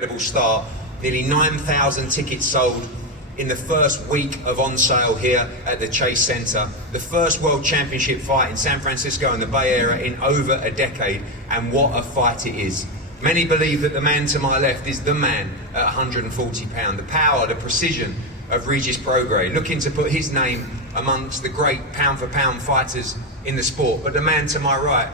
Incredible start. Nearly 9,000 tickets sold in the first week of on sale here at the Chase Center. The first World Championship fight in San Francisco and the Bay Area in over a decade, and what a fight it is. Many believe that the man to my left is the man at 140 pounds. The power, the precision of Regis Prograis, looking to put his name amongst the great pound for pound fighters in the sport. But the man to my right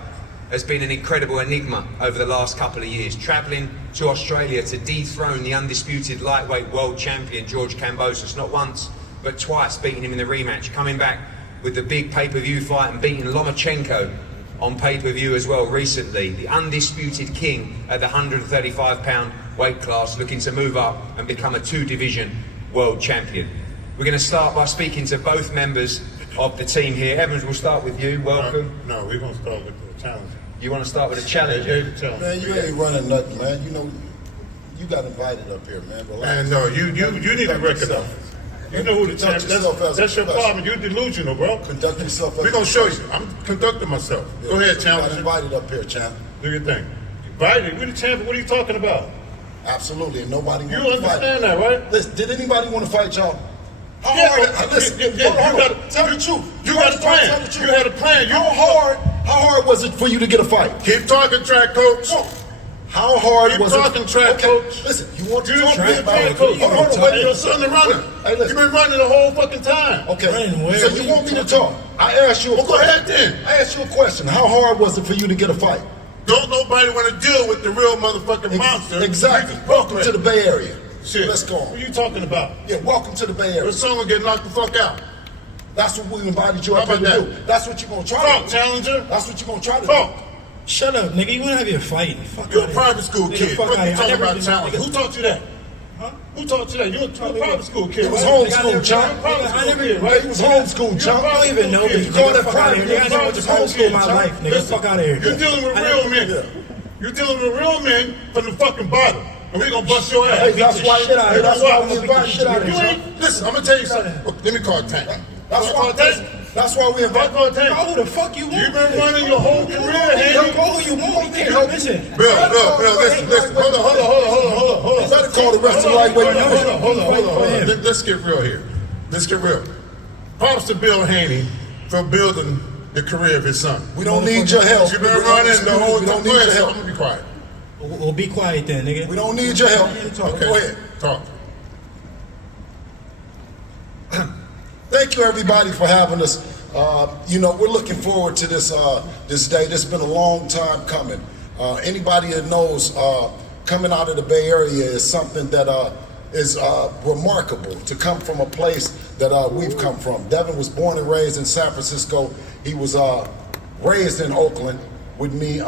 has been an incredible enigma over the last couple of years, travelling to Australia to dethrone the undisputed lightweight world champion George Kambosos, not once but twice, beating him in the rematch, coming back with the big pay-per-view fight and beating Lomachenko on pay-per-view as well recently. The undisputed king at the 135 pound weight class, looking to move up and become a two-division world champion. We're going to start by speaking to both members of the team here. Evans, we'll start with you. Welcome. No, we're going to start with the challenge. You want to start with a challenge? Man, you ain't running nothing, man. You know, you got invited up here, man. Man, no, you need to recognize. You know who the champion is. That's your problem. You're delusional, bro. Conduct yourself. We're going to show you. I'm conducting myself. Yeah, go ahead, you champion. got invited up here, champ. Do your thing. Invited? We're the champion. What are you talking about? Absolutely, and nobody You wants to fight. understand that, right? Listen, did anybody want to fight y'all? How hard? Listen, tell the truth. You had a plan. You had a plan. How hard was it for you to get a fight? Keep talking, track coach. How hard Keep was it? talking, track coach. Listen, you want to You talk don't be a track about coach. Hold on, wait. Your son the runner. Hey, listen. You've been running the whole fucking time. Okay, so you want me to talk? I asked you a question. Go ahead then. I asked you a question. How hard was it for you to get a fight? Don't nobody want to deal with the real motherfucking monster. Exactly. Welcome to the Bay Area. Shit. Let's go on. What are you talking about? Yeah, welcome to the Bay Area. Your son will get knocked the fuck out. That's what we invited you How up here about to that? do. That's what you're going to try Talk, to do. challenger. That's what you're going to try to Talk. do. Shut up, nigga. You wanna have your fight. Fuck You're a outta private here. school Nigga, kid. fuck What outta you here. I talking never about been- challenge? nigga, Who taught you that? Huh? Who taught you that? You're a private school kid. It was right? homeschool, You're chump. a private school I never- kid, right? It was homeschool, You're a chump. I don't even know kid. me. You call that Nigga, fuck outta private? here. I never went to public school in my Chump. life, nigga. Listen, Fuck out of here. You're dealing with real men. You're dealing with real men from the fucking bottom. And we're gonna bust your ass. Hey, that's why Shit out of here. that's why we invited Shit out of you. You here. ain't, listen, I'm gonna tell you something. Look, let me call Tank. That's why we If I invited call Tank, Who the fuck you want? you've been running your whole career, Haney. Go who you want. You can't listen. Bill, listen. Hold on. You better call the rest of the lightweight division. Hold on. Let's get real here. Let's get real. Props to Bill Haney for building the career of his son. We don't need your help. You've been running the whole We don't time. need your help. I'm gonna be quiet. Well, be quiet then, nigga. We don't need your help. Okay. Go ahead. Talk. Thank you, everybody, for having us. You know, we're looking forward to this this day. This has been a long time coming. Anybody that knows, coming out of the Bay Area is something that is remarkable to come from a place that we've come from. Devin was born and raised in San Francisco. He was raised in Oakland with me.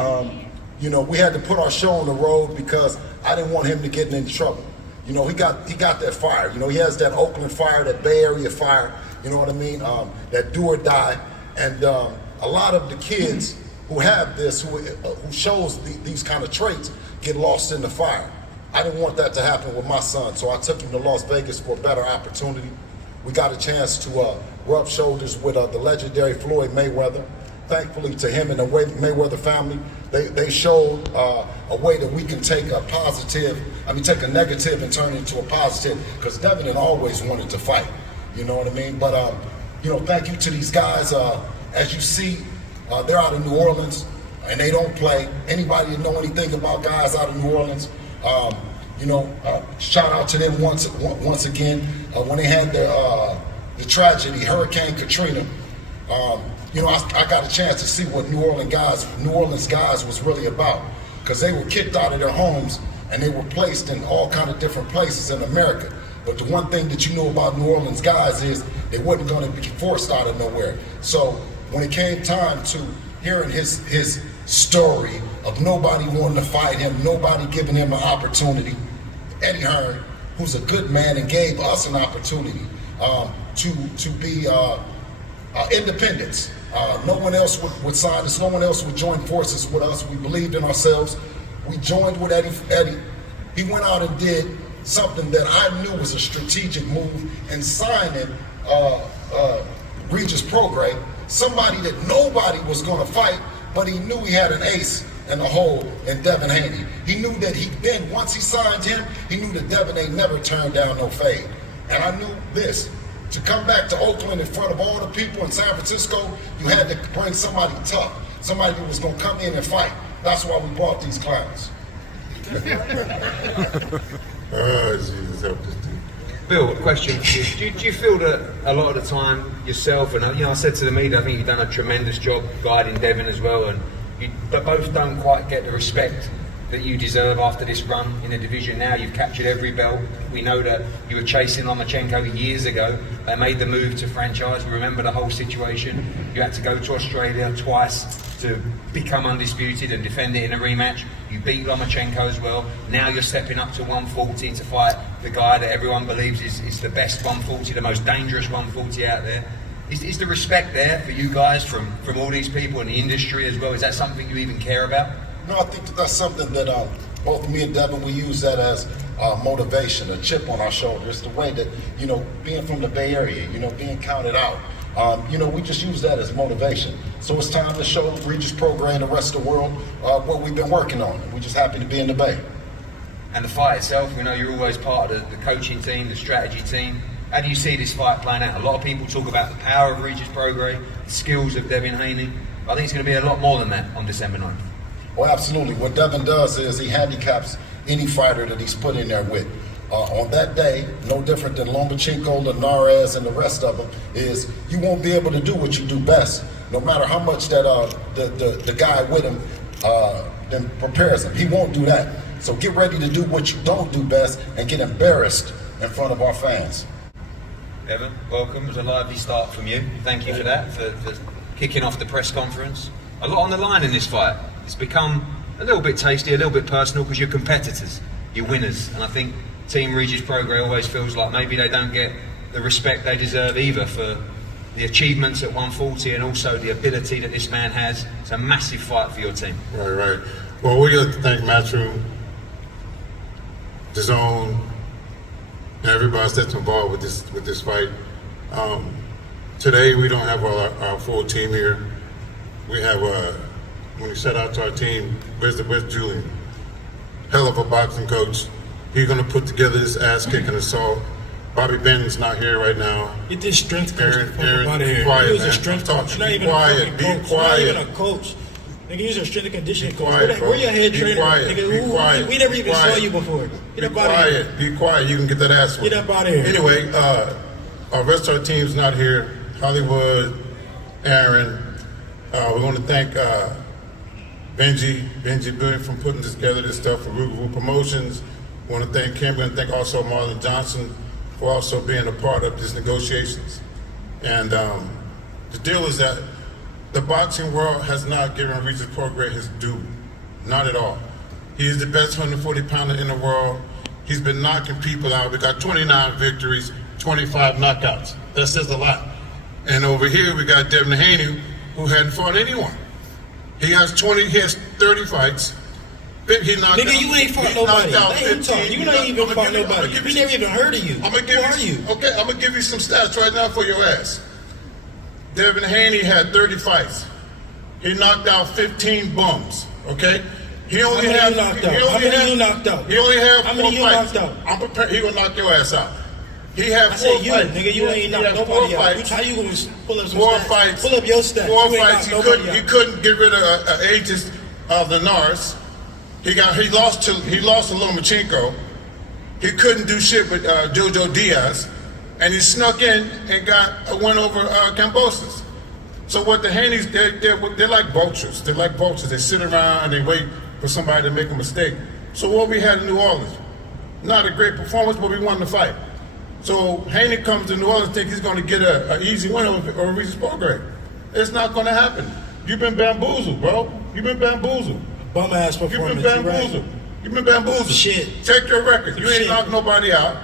You know, we had to put our show on the road because I didn't want him to get in any trouble. You know, he got that fire. You know, he has that Oakland fire, that Bay Area fire. You know what I mean? That do or die. And a lot of the kids who have this, who shows these kind of traits, get lost in the fire. I didn't want that to happen with my son, so I took him to Las Vegas for a better opportunity. We got a chance to rub shoulders with the legendary Floyd Mayweather. Thankfully to him and the Mayweather family, they showed a way that we can take take a negative and turn it into a positive, because Devin had always wanted to fight. You know what I mean? But, you know, thank you to these guys. As you see, they're out of New Orleans, and they don't play. Anybody that know anything about guys out of New Orleans, you know, shout out to them once again. When they had the tragedy, Hurricane Katrina, you know, I got a chance to see what New Orleans guys was really about, because they were kicked out of their homes and they were placed in all kind of different places in America. But the one thing that you know about New Orleans guys is they wasn't going to be forced out of nowhere. So when it came time to hearing his story of nobody wanting to fight him, nobody giving him an opportunity, Eddie Hearn, who's a good man and gave us an opportunity to be independents. No one else would sign us. No one else would join forces with us. We believed in ourselves. We joined with Eddie. He went out and did something that I knew was a strategic move in signing Regis Prograis, somebody that nobody was going to fight, but he knew he had an ace and the hole in Devin Haney. He knew that once he signed him, he knew that Devin ain't never turned down no fade. And I knew this. To come back to Oakland in front of all the people in San Francisco, you had to bring somebody tough, somebody who was going to come in and fight. That's why we brought these clowns. Oh, Jesus, help this dude. Bill, a question for you. Do you feel that a lot of the time yourself, and I said to the media, I think you've done a tremendous job guiding Devin as well, and but both don't quite get the respect that you deserve after this run in the division now? You've captured every belt. We know that you were chasing Lomachenko years ago. They made the move to franchise. We remember the whole situation. You had to go to Australia twice to become undisputed and defend it in a rematch. You beat Lomachenko as well. Now you're stepping up to 140 to fight the guy that everyone believes is the best 140, the most dangerous 140 out there. Is the respect there for you guys from all these people in the industry as well? Is that something you even care about? No, I think that's something that both me and Devin, we use that as motivation, a chip on our shoulder. It's the way that, being from the Bay Area, being counted out, we just use that as motivation. So it's time to show Regis Prograis and the rest of the world what we've been working on. We're just happy to be in the Bay. And the fight itself, we know you're always part of the coaching team, the strategy team. How do you see this fight playing out? A lot of people talk about the power of Regis Prograis, the skills of Devin Haney. I think it's going to be a lot more than that on December 9th. Well, absolutely. What Devin does is he handicaps any fighter that he's put in there with. On that day, no different than Lomachenko, Linares, and the rest of them, is you won't be able to do what you do best, no matter how much that the guy with him then prepares him. He won't do that. So get ready to do what you don't do best and get embarrassed in front of our fans. Devin, welcome. It was a lively start from you. Thank you for that, for kicking off the press conference. A lot on the line in this fight. It's become a little bit tasty, a little bit personal, because you're competitors, you're winners. And I think Team Regis Prograis always feels like maybe they don't get the respect they deserve either for the achievements at 140 and also the ability that this man has. It's a massive fight for your team. Right. Well, we got to thank Matchroom, DAZN, and everybody that's involved with this fight. Today we don't have our full team here. We have when we set out to our team, where's Julian? Hell of a boxing coach. He's gonna put together this ass-kicking assault. Bobby Benton's not here right now. Get this strength coach Aaron, out of here. quiet, He's a man. strength I'm coach. talking. Not Be even quiet, a be coach. quiet. Not even a coach. Nigga, he's a strength and conditioning coach. Quiet, Where your head be trainer? quiet, Nigga, be quiet, we never even quiet. saw you before. Get Be up out of here. quiet, be quiet. You can get that ass Get up out of here. Anyway, our rest of our team's not here. Hollywood, Aaron. We want to thank Benji Billion from putting together this stuff for Rugal Promotions. We want to thank Kim. We want to thank also Marlon Johnson for also being a part of these negotiations. And the deal is that the boxing world has not given Regis Prograis his due. Not at all. He is the best 140-pounder in the world. He's been knocking people out. We got 29 victories, 25 knockouts. That says a lot. And over here we got Devin Haney, who hadn't fought anyone. He has 30 fights. He knocked Nigga, out, you ain't fought he nobody. knocked out Let him 15. talk. You ain't even fought nobody. We never even heard of you. I'm gonna Who give are you? Okay, I'm gonna give you some stats right now for your ass. Devin Haney had 30 fights. He knocked out 15 bums. Okay. He only How had. many you knocked out? He only How many had- you knocked out? He only had How 4 many you fights. knocked out? I'm prepared. He gonna knock your ass out. He had I 4 said you, fights. nigga. You ain't He knocked had nobody 4 out. fights. How you gonna pull up some 4 stats? fights. Pull up your stats. 4 You ain't fights. knocked He nobody couldn't. out. He couldn't get rid of Aegis of the Nars. He lost to Lomachenko. He couldn't do shit with Jojo Diaz, and he snuck in and got a win over Cambosis. So what the Haneys, they're like vultures. They're like vultures. They sit around and they wait for somebody to make a mistake. So what we had in New Orleans, not a great performance, but we won the fight. So Haney comes to New Orleans, think he's going to get an easy win over Regis Prograis. It's not going to happen. You've been bamboozled, bro. You've been bamboozled. Bum ass You've performance. been bamboozled. You've been bamboozled. Shit. Check your record. You ain't Shit. knocked nobody out.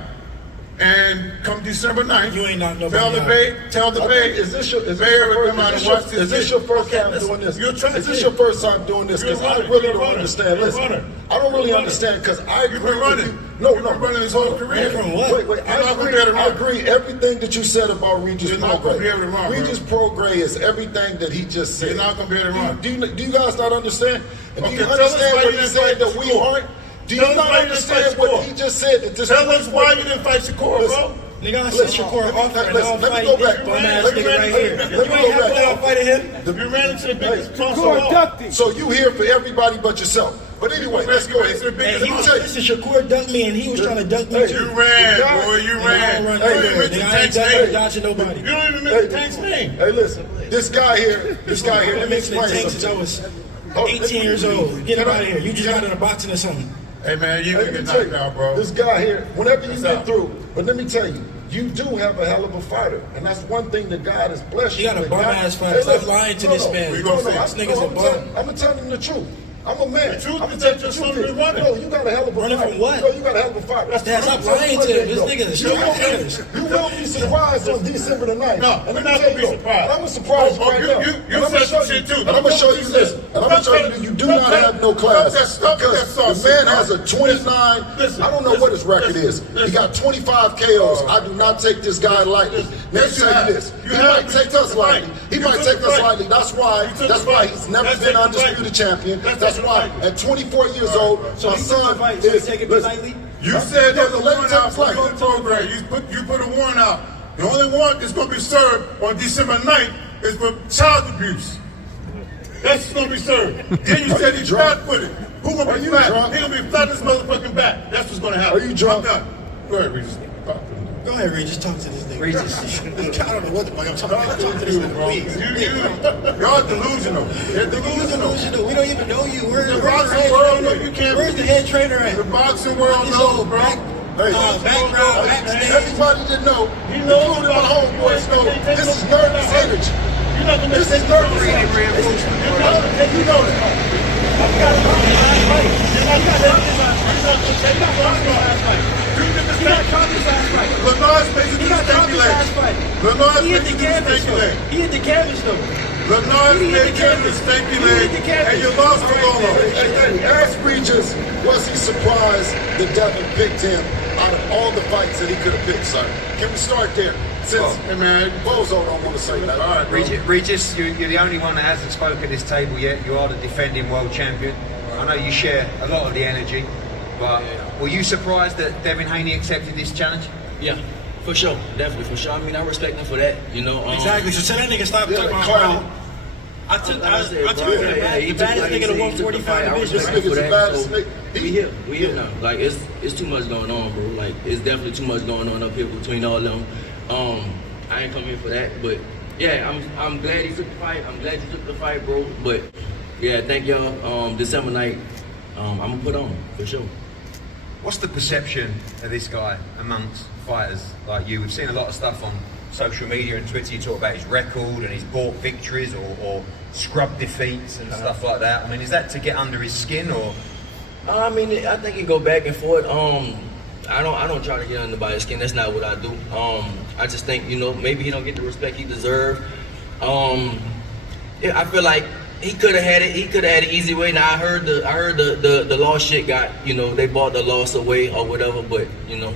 And come December 9th, You ain't knocked nobody tell the Bay, Is this your Bay Area come out and watch this. is this your first time listen, doing this? you're trying Is this to- your first time doing this? You're Because I running, really you're don't running, understand. you're Listen, running. I don't really You're understand because I agree You've been with running. you. No, You've been running this whole career. From what? Wait, You're not I gonna be able to run. agree everything that you said about Regis You're not gonna be able to Prograis. run, bro. Regis Prograis is everything that he just said. You're not gonna be able to run. Do you guys not understand? And Okay, do you tell us understand why what you he didn't said fight that we Shakur. aren't? Do Tell you us not why you didn't understand fight what Shakur. he just said? That this Tell us why you didn't fight Shakur, Listen. bro. Nigga, I said Listen, Shakur let me- offer and listen, I'll let me fight go this back. bum ass Let me nigga right here. let me You go ain't have back. to fighting him. You ran into the biggest boss of Shakur all. ducked him. So you here for everybody but yourself. But anyway, let's go ahead. Hey, Let me tell you. listen, Shakur dunked me and he was trying to dunk me Hey, too. You ran, God. boy, you And I ran. don't run You nowhere. don't even Nigga, mention I ain't Tank's name. dodging nobody. You don't even mention Tank's name. Hey, listen. This guy here, let me I've been explain tank since I something. was Oh, 18 years old. Get him Can I- out of here. You just can got I- into boxing or something. Hey, man, you Hey, can let me get tell knocked you, out, bro. this guy here, whenever you What's get up? through, but let me tell you, you do have a hell of a fighter, and that's one thing that God has blessed You got a with. bum-ass fighter. Hey, Stop listen, lying to this man. We gonna see. This nigga's a bum. I'm gonna tell him the truth. I'm a man. The truth I'm is gonna that tell your you son the been truth. running. No, you got a hell of a Running fighter. from what? No, you got a hell of a fighter. Dad, stop lying to him. This nigga is straight fighters. You will be surprised on December the 9th. No, And we're let me not tell gonna you, be surprised. And I'm gonna surprise you Oh, right you- now. you- And you I'm gonna said show some you. shit too. And I'm gonna show you this. And I'm gonna show you that you do not have no class. Stop Because that sauce, the man bro. has a 29. Listen, I don't know what his record is. He got 25 KOs. I do not take this guy lightly. Let me Yes, you tell have. you this. You He have, might but take you took us the fight. lightly. He You might took take the us fight. lightly. That's why. You took That's the why fight. he's never That's been taking the undisputed fight. champion. That's That's taking the why fight. at 24 years old, So my he took the son fight, so he is. taking it listen, lightly? You said there's a let him warrant take out the for fight. your program. You put a warrant out. The only warrant that's going to be served on December 9th is for child abuse. That's going to be served. Then you said he's drunk? flat-footed. Who going Are to be you flat? drunk? He's going to be flat as motherfucking back. That's what's going to happen. Are you drunk? I'm done. Go ahead, Regis. Talk to him. Go ahead, Regis. Talk to this nigga. Regis. I don't know what the fuck I'm talking about. Talk to this nigga, please. Y'all delusional. You're delusional. Delusional. We don't even know you. Where's The the boxing head world trainer? know you can't Where's the be- head trainer at? The boxing world This knows, old bro. Hey, background, backstage. everybody that know, He knows including my about- homeboys, know He can't this take is no- nervous energy. You're not going to This is nervous energy. You know that. Lenard's basically speculating. Lenard's He hit the basically canvas though. speculating. He hit the canvas though. Lenard's He hit the making canvas. a speculate, He hit the canvas. and you lost to Lolo. Hey, ask Regis, was he surprised that Devin picked him out of all the fights that he could have picked, sir? Can we start there? Since, Hey, man. Bozo don't want to say that. All right, bro. Regis, you're the only one that hasn't spoken at this table yet. You are the defending world champion. I know you share a lot of the energy, but were you surprised that Devin Haney accepted this challenge? Yeah, for sure, definitely for sure. I mean, I respect him for that. You know, Exactly. So tell that nigga stop Yeah, talking about clown. I took Like I said, bro, him he the took baddest like nigga he to said, he took the 145 fight. I division. respect This him for nigga's the that. baddest So nigga. we here now. Like it's too much going on, bro. Like it's definitely too much going on up here between all of them. I ain't come here for that, but yeah, I'm glad he took the fight. I'm glad you took the fight, bro. But yeah, thank y'all. December night, I'm gonna put on for sure. What's the perception of this guy amongst fighters like you? We've seen a lot of stuff on social media and Twitter. You talk about his record and his bought victories or scrub defeats and stuff like that. I mean, is that to get under his skin or? I mean, I think it go back and forth. I don't try to get under anybody's skin. That's not what I do. I just think, you know, maybe he don't get the respect he deserve. Yeah, I feel like he could have had it. He could have had it easy way. Now I heard the loss shit got, you know, they bought the loss away or whatever. But you know,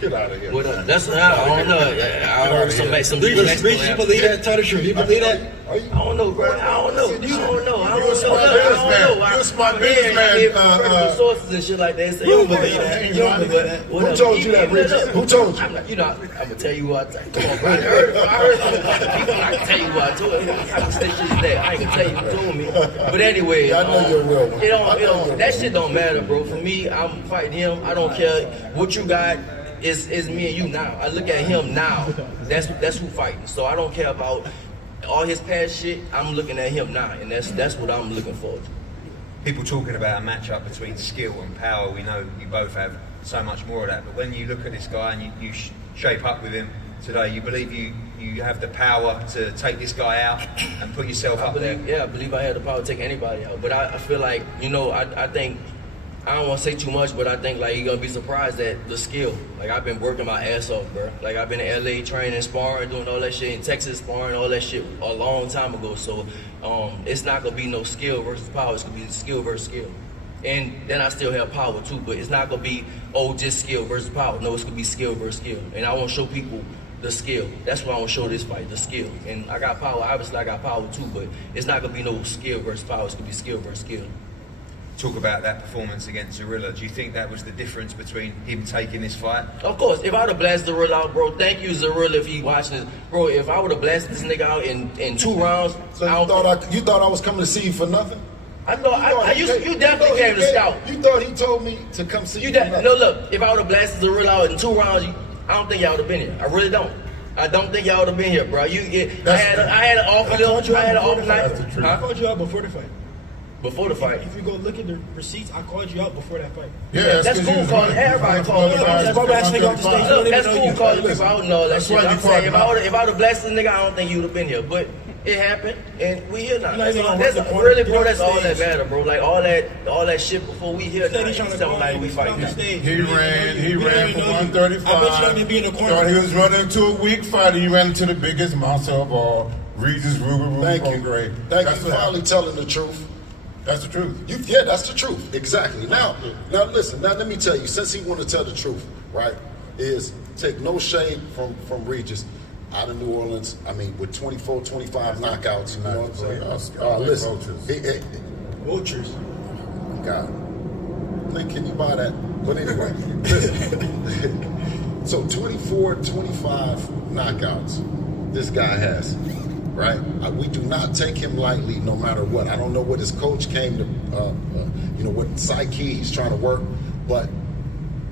Get out of here. what that's I don't know. I heard some Regis, people you believe that? Tell the truth. You believe that? I don't know, bro. I don't know. You're a smart businessman. You're a smart businessman. Credible sources and shit like that. So You don't believe that. You don't believe that. Who told you that, Regis? Who told you? I'm not, you know, I'm gonna tell you what. Come on, bro. I heard some people. I can tell you what I told you. I can say shit that I ain't gonna tell you who told me. But anyway, Yeah, I know you're a real one. It don't. That shit don't matter, bro. For me, I'm fighting him. I don't care what you got. It's me and you now. I look at him now. That's who fighting. So I don't care about all his past shit. I'm looking at him now, and that's what I'm looking forward to. People talking about a matchup between skill and power. We know you both have so much more of that. But when you look at this guy and you shape up with him today, you believe you have the power to take this guy out and put yourself up there. I believe I had the power to take anybody out. But I feel like, you know, I think I don't want to say too much, but I think like you're gonna be surprised at the skill. Like I've been working my ass off, bro. Like I've been in LA training, sparring, doing all that shit, in Texas sparring, all that shit a long time ago. So it's not gonna be no skill versus power. It's gonna be skill versus skill. And then I still have power too, but it's not gonna be just skill versus power. No, it's gonna be skill versus skill. And I want to show people the skill. That's what I want to show this fight, the skill. And I got power. Obviously, I got power too, but it's not gonna be no skill versus power. It's gonna be skill versus skill. Talk about that performance against Zorilla. Do you think that was the difference between him taking this fight? Of course, if I would have blasted Zorilla out, bro, thank you, Zorilla, if he watching this. Bro, if I would have blasted this nigga out in 2 rounds, So you thought I was coming to see you for nothing? I thought you definitely came to scout. You thought he told me to come see you for nothing? No, look, if I would have blasted Zorilla out in 2 rounds, I don't think y'all would have been here. I really don't. I don't think y'all would have been here, bro. I had an awful night. I called you out before the fight. Before the fight. If you go look at the receipts, I called you out before that fight. Yeah, that's cool calling everybody calling me out. That's cool calling people out and all that That's shit. why I'm you saying called if I would have blasted the nigga, I don't think you would have been here. But it happened, and we here now. You're not even gonna That's run the really, corner. bro. That's all that Stage. matter, bro. Like all that shit before we here. Steady trying to Now, call we you, fight on now. the stage. He You ran didn't for know you. 135. I bet you don't even be in the corner. Thought he was running into a weak fighter. He ran into the biggest monster of all, Regis Thank you. Prograis. Thank That's you what for finally happened. telling the truth. That's the truth. Yeah, that's the truth. Exactly. Now listen. Now let me tell you. Since he want to tell the truth, right? Is take no shade from Regis out of New Orleans. I mean, with 24, 25 knockouts. You know what I'm saying? Listen. Vultures. God. Link, can you buy that? But anyway, listen. So 24, 25 knockouts this guy has, right? We do not take him lightly no matter what. I don't know what his coach came to, what psyche he's trying to work, but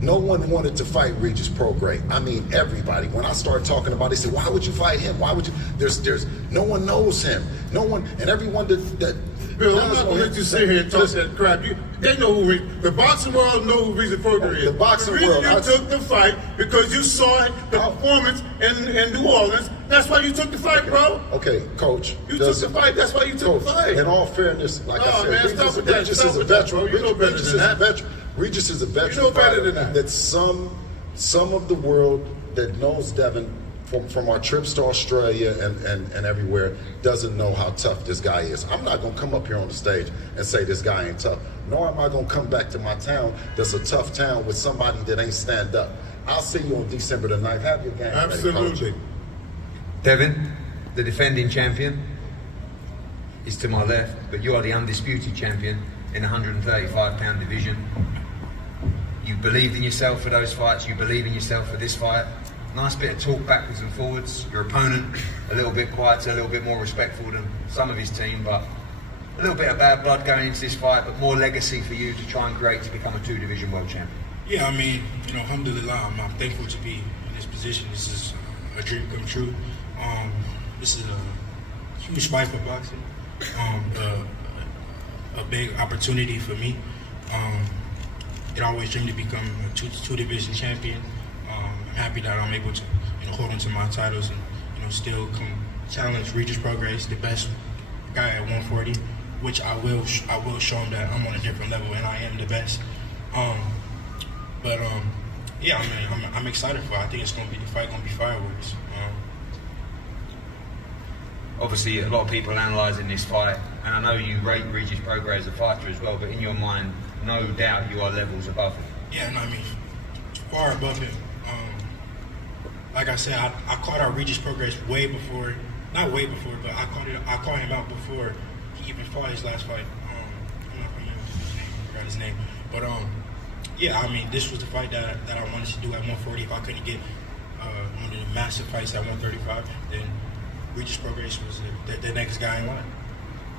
no one wanted to fight Regis Prograis. I mean, everybody. When I started talking about it, they said, why would you fight him? Why would you? There's no one knows him. No one, and everyone that Bill, I'm not gonna let you sit here and talk that crap. They know who the boxing world know who Regis Prograis is. The boxing reason world, you took the fight because you saw the performance in New Orleans. That's why you took the fight, bro. Okay, coach. You took the fight. That's why you took the fight. In all fairness, like I said, man, stop with that. Regis Stop is a with that, veteran. bro. You know better Regis than is a that. veteran. Regis is a veteran. You know better fighter than that. That some of the world that knows Devin from our trips to Australia and everywhere doesn't know how tough this guy is. I'm not gonna come up here on the stage and say this guy ain't tough. Nor am I gonna come back to my town that's a tough town with somebody that ain't stand up. I'll see you on December the 9th. Have your game ready, Absolutely. coach. Devin, the defending champion, is to my left, but you are the undisputed champion in the 135-pound division. You believed in yourself for those fights, you believe in yourself for this fight. Nice bit of talk backwards and forwards. Your opponent, a little bit quieter, a little bit more respectful than some of his team, but a little bit of bad blood going into this fight, but more legacy for you to try and create to become a 2-division world champion. Yeah, I mean, alhamdulillah, I'm thankful to be in this position. This is a dream come true. This is a huge fight for boxing, a big opportunity for me. I always dreamed to become a two-division champion. I'm happy that I'm able to hold on to my titles and still come challenge Regis Prograis, the best guy at 140, which I will show him that I'm on a different level and I am the best. Yeah, I mean, I'm excited for it. I think the fight gonna be fireworks. Obviously, a lot of people analysing this fight, and I know you rate Regis Prograis as a fighter as well, but in your mind, no doubt you are levels above him. Yeah, no, I mean, far above him. Like I said, I called out Regis Prograis way before, not way before, but I called him out before he even fought his last fight. I'm not remember his name, I forgot his name. But yeah, I mean, this was the fight that I wanted to do at 140. If I couldn't get one of the massive fights at 135, then Regis Prograis was the next guy in line.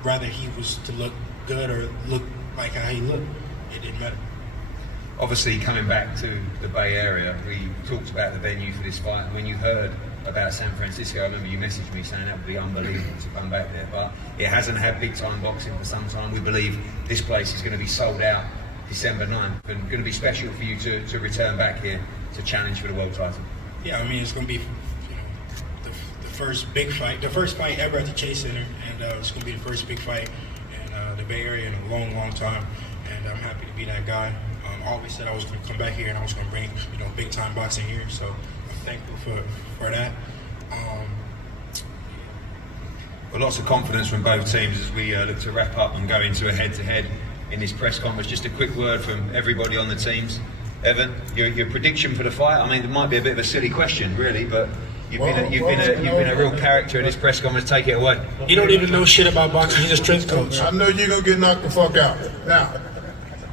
Rather he was to look good or look like how he looked, it didn't matter. Obviously, coming back to the Bay Area, we talked about the venue for this fight. And when you heard about San Francisco, I remember you messaged me saying that would be unbelievable to come back there. But it hasn't had big-time boxing for some time. We believe this place is going to be sold out December 9th and going to be special for you to return back here to challenge for the world title. Yeah, I mean, it's going to be the first big fight, the first fight ever at the Chase Center, and it's going to be the first big fight in the Bay Area in a long, long time. And I'm happy to be that guy. I always said I was going to come back here and I was going to bring, big time boxing here. So I'm thankful for that. Well, lots of confidence from both teams as we look to wrap up and go into a head-to-head in this press conference. Just a quick word from everybody on the teams. Evan, your prediction for the fight? I mean, it might be a bit of a silly question, really, but you've been a real character in this press conference. Take it away. You don't even know shit about boxing. He's a strength coach. I know you're going to get knocked the fuck out. Now,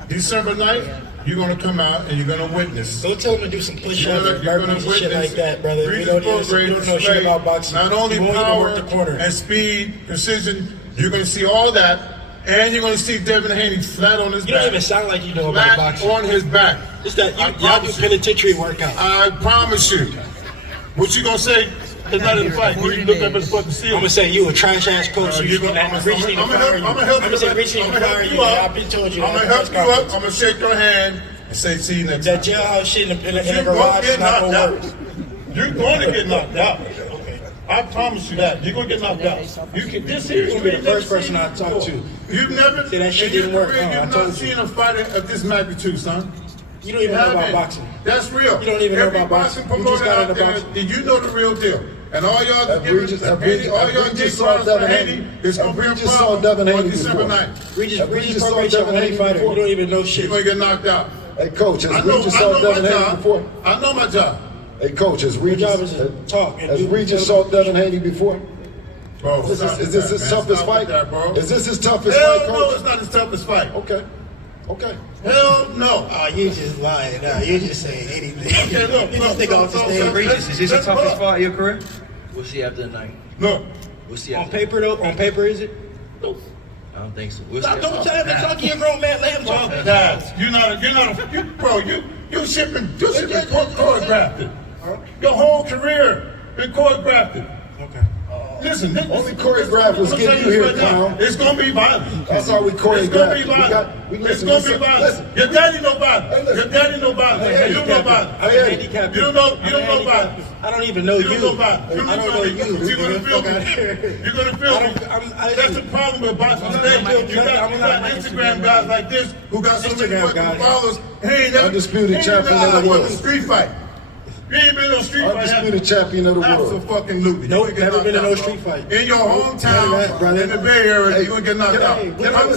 December 9th, you're going to come out and you're going to witness. Go tell him to do some push-ups and You're going burpees to and shit like that, brother. Regis You don't Prograis know shit about boxing. Not only You won't even power work the corner. and speed, precision, you're going to see all that, and you're going to see Devin Haney flat on his back. You don't even sound like you know about Flat boxing. on his back. It's that y'all do penitentiary workout. I promise you. What you going to say? It's not in the fight. You look up at the fucking I'm ceiling. gonna say you a trash ass coach. So I'm I'm gonna say recently I'm fire you. I've been told you. I'm gonna help you up. I'm gonna shake your hand and say, see you next That time. jailhouse shit in the You're garage is going not to gonna get work. knocked out. You're going to get knocked out. I promise you that. You're going to get knocked out. You can, this here is You're gonna be the first person I talk to. You've never, See, that shit in your didn't work. career, No, I you've told not you. seen a fighter of this magnitude, son. You don't even know about boxing. That's real. You don't even know Every about boxing. You promoter just got out into there, boxing. did you know the real deal? And all y'all Have giving Regis- have Haney, Regis- all have y'all Regis dick saw riders for Devin Haney, Haney. it's going Have to be a Regis saw problem Devin on Haney December before. 9th. Regis Regis saw Prograis, Devin Haney fighter. before. You don't even know You're shit. going to get knocked out. Hey, coach, has I know Regis saw my Devin Haney job. before? I know my job. Hey, coach, has Your job is Regis, to talk. and has do- Regis saw Devin Haney before? Bro, Is this his toughest fight? Is this his toughest Hell fight, no, coach? it's not his toughest fight. Okay. Okay. Hell no. Oh, you just lying. No, you just saying anything. Okay, look, You just think off the stage. Regis, is this the toughest fight of your career? We'll see after the night. Look, We'll see On after. paper though, on paper is it? I don't think so. We'll see Stop! after. Don't tell him to talk. He a grown man. Let him talk. guys, you're not you shipping choreographed it. Your whole career been choreographed. Okay. Listen, this, Only choreographed was I'm getting telling you this here, right now, clown. it's gonna be violent. That's how we It's gonna choreographed. be violent. It's listen, gonna be listen, violent. listen. Your daddy know violence. Hey, listen. Your daddy know violence. Hey, You don't know violence. I'm Hey, handicapped. You don't know violence. I don't even know You you. don't know violence. I don't know you. You're gonna feel me. You're gonna feel me. That's the problem with boxing today. You got Instagram guys like this who got so many Instagram fucking guys. followers. He ain't never Undisputed champion of the world. Street fight. You ain't been in no street fight. Undisputed champion of the world. Absolutely. Nope, You get never knocked been in out, no bro. street fight. In your hometown, brother. in the Bay Area, Hey, you're gonna get knocked out.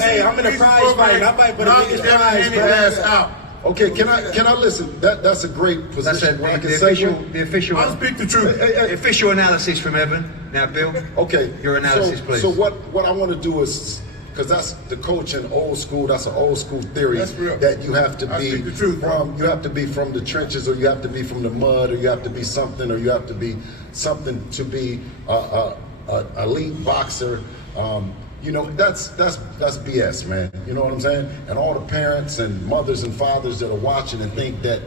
hey, I'm in a prize fight. I fight for the Knock biggest Devin prize, Haney brother. ass out. Okay, can I listen? That's a great That's position. I can the say official, that. the official, I'll speak the truth. the official analysis from Evan. Now, Bill. Okay. Your analysis, please. So what I want to do is, because that's the coaching old school. That's an old school theory That's real. that you have to I be speak the truth, bro. from. You have to be from the trenches, or you have to be from the mud, or you have to be something, or you have to be something to be a elite boxer. You know, that's BS, man. You know what I'm saying? And all the parents and mothers and fathers that are watching and think that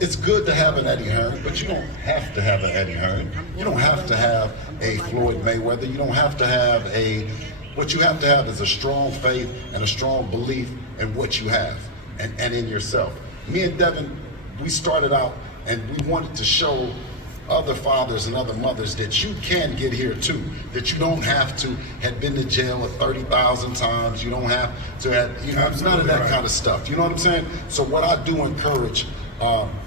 it's good to have an Eddie Hearn, but you don't have to have an Eddie Hearn. You don't have to have a Floyd Mayweather. You don't have to have what you have to have is a strong faith and a strong belief in what you have and in yourself. Me and Devin, we started out and we wanted to show other fathers and other mothers that you can get here too, that you don't have to have been to jail 30,000 times, you don't have to have, you know, none of that right. kind of stuff. You know what I'm saying? So what I do encourage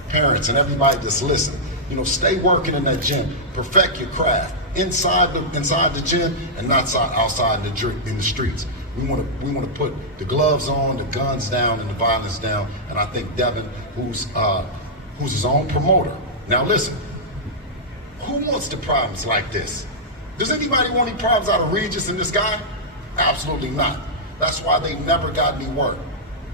parents and everybody that's listening, you know, stay working in that gym, perfect your craft inside the gym and not outside in the streets. We want to put the gloves on, the guns down, and the violence down. And I think Devin, who's his own promoter. Now listen. Who wants the problems like this? Does anybody want any problems out of Regis and this guy? Absolutely not. That's why they never got any work.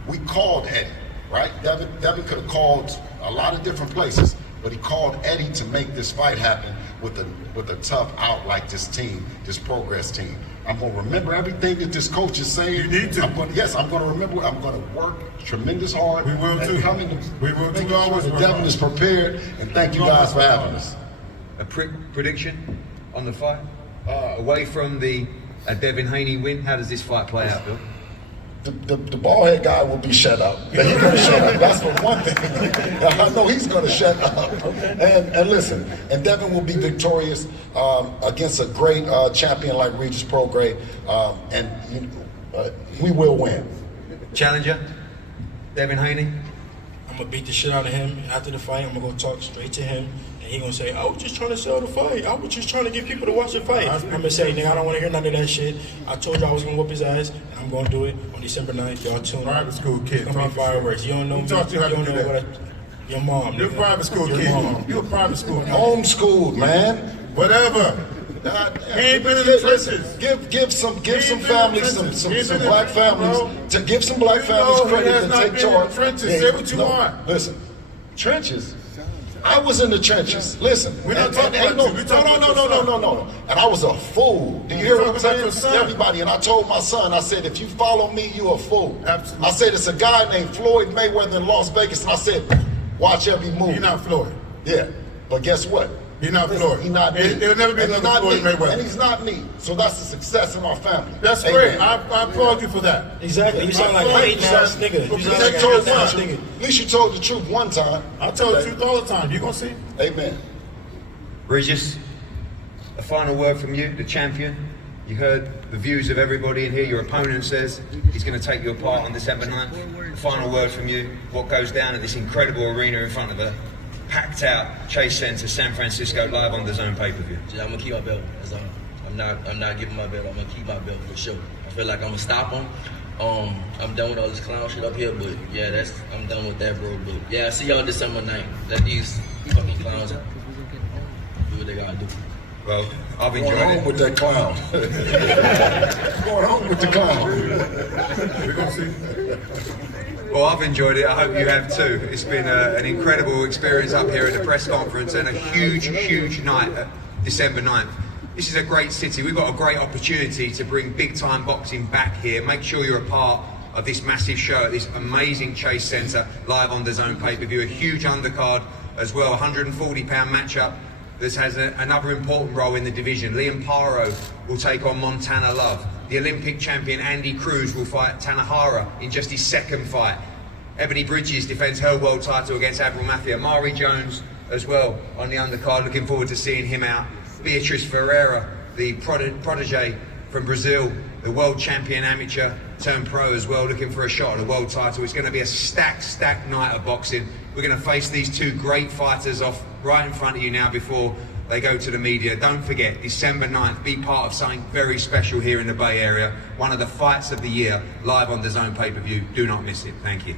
We called Eddie, right? Devin could have called a lot of different places, but he called Eddie to make this fight happen with a tough out like this team, this Prograis team. I'm gonna remember everything that this coach is saying. You need to. I'm gonna remember. I'm gonna work tremendous hard. We will and too. come into We will too. making sure Always that work Devin hard. is prepared. And thank you guys for having us. A prediction on the fight? Away from the Devin Haney win, how does this fight play out, Bill? The bald head guy will be shut up. He's going to shut up. That's for one thing. I know he's going to shut up. And listen, and Devin will be victorious against a great champion like Regis Prograis, and we will win. Challenger, Devin Haney. I'm gonna beat the shit out of him. After the fight, I'm gonna go talk straight to him, and he gonna say, "I was just trying to sell the fight. I was just trying to get people to watch the fight." I'm gonna say, "Nigga, I don't want to hear none of that shit. I told you I was gonna whoop his ass, and I'm gonna do it on December 9th. Y'all tune in. Private school kid. It's gonna be fireworks. You don't know me. You don't know what your mom. You're a private school Your kid. mom. You're a private school. Homeschooled, man. Whatever. He ain't been in the trenches. Give some been families in the some trenches. He ain't been black in the trenches, families to give some black You families know he credit has and not take been in charge. the trenches. Say what you want. Listen, trenches. I was in the trenches. Listen, We're not and- talking and about ain't you. We're talking about your no. And I was a fool. Do you hear what I'm talking about your saying? son. Everybody. And I told my son, I said, if you follow me, you a fool. Absolutely. I said, it's a guy named Floyd Mayweather in Las Vegas, and I said, watch every move. You're not Floyd. Yeah, but guess what? You're not Listen, Floyd. He's not me. There'll never be And he's another not Floyd me. Mayweather. And he's not me. So that's the success in our family. That's Amen. great. I applaud you for that. Exactly. You sound like an Thank you, eight-ass sir. nigga. But You sound protect like your an eight-ass son. nigga. At least you told the truth one time. I tell the truth all the time. You gonna see? Amen. Regis, a final word from you, the champion. You heard the views of everybody in here. Your opponent says he's going to take you apart on December 9th. A final word from you. What goes down at this incredible arena in front of a packed out Chase Center, San Francisco, live on the Zone pay-per-view. I'm gonna keep my belt. That's all. I'm not giving my belt. I'm gonna keep my belt for sure. I feel like I'm gonna stop him. I'm done with all this clown shit up here, but yeah, I'm done with that, bro. But yeah, I see y'all December 9th. Let these fucking clowns do what they gotta do. Well, I've Going enjoyed home it. with that clown. Going home with the clown. We're gonna see. Well, I've enjoyed it. I hope you have too. It's been an incredible experience up here at the press conference and a huge, huge night at December 9th. This is a great city. We've got a great opportunity to bring big time boxing back here. Make sure you're a part of this massive show at this amazing Chase Center, live on the Zone pay-per-view. A huge undercard as well, 140-pound matchup. This has another important role in the division. Liam Paro will take on Montana Love. The Olympic champion Andy Cruz will fight Tanahara in just his second fight. Ebony Bridges defends her world title against Avril Mafia. Mari Jones as well on the undercard. Looking forward to seeing him out. Beatriz Ferreira, the protege from Brazil, the world champion amateur turned pro as well, looking for a shot at the world title. It's going to be a stacked night of boxing. We're going to face these two great fighters off right in front of you now before they go to the media. Don't forget, December 9th, be part of something very special here in the Bay Area. One of the fights of the year, live on the Zone pay-per-view. Do not miss it. Thank you.